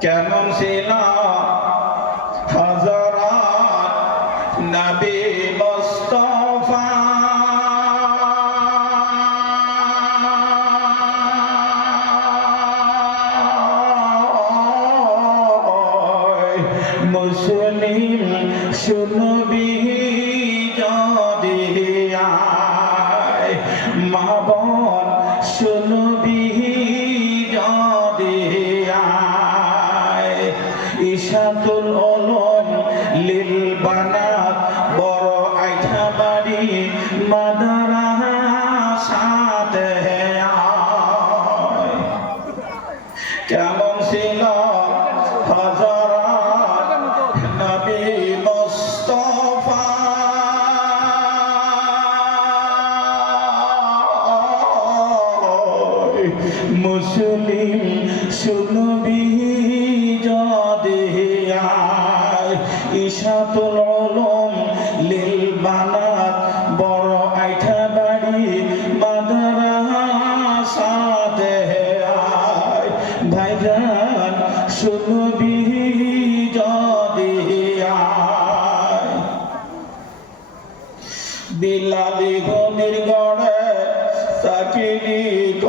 কেমন ছিল? হজরত মুসলিম শুনবি ইশাতুল ওলম লিল বানাত, বড় আইঠা বাড়ি মাদ্রাসাতে কেমন ছিল হজরত নবী মুস্তফা? মুসলিম শুনবি Kini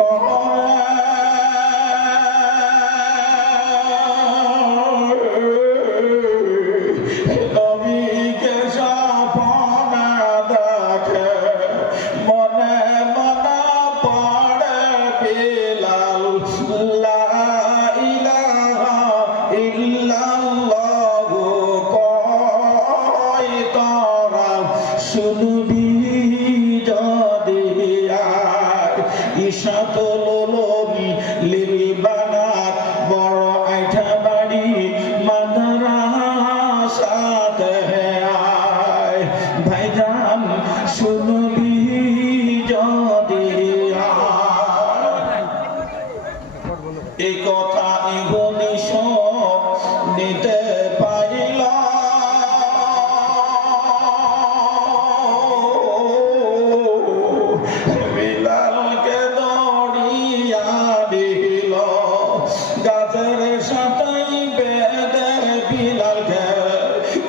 ঈশাতুল উলুম লিল বানাত বড় আইঠা বাড়ি ভাইজান শুনবি যদি এই কথা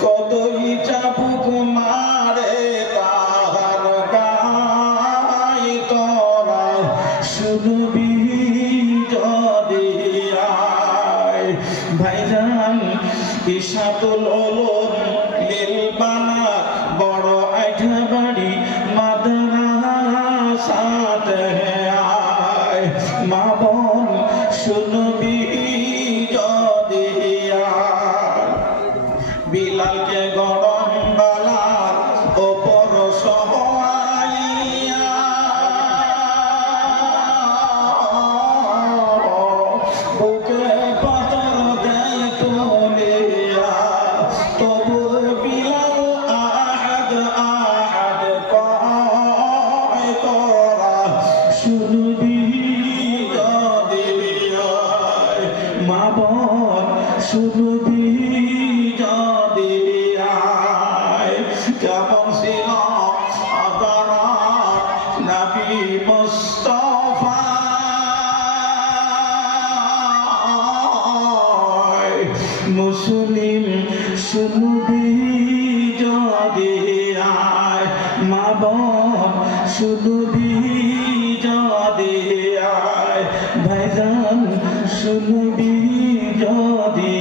কতই চাপুক মারে তাহার গাই তোরা শুনবি ভাইজান ইশাতুল ওলম লিল বানা বড় আইঠা বাড়ি মাদ্রাসাতে আয়। মা গরম কেমন ছিল আদারাত নবী মুস্তফা মুসলিম শুনবি যদি আয়, মা বোন শুনবি যদি আয়, ভাইজান শুনবি যদি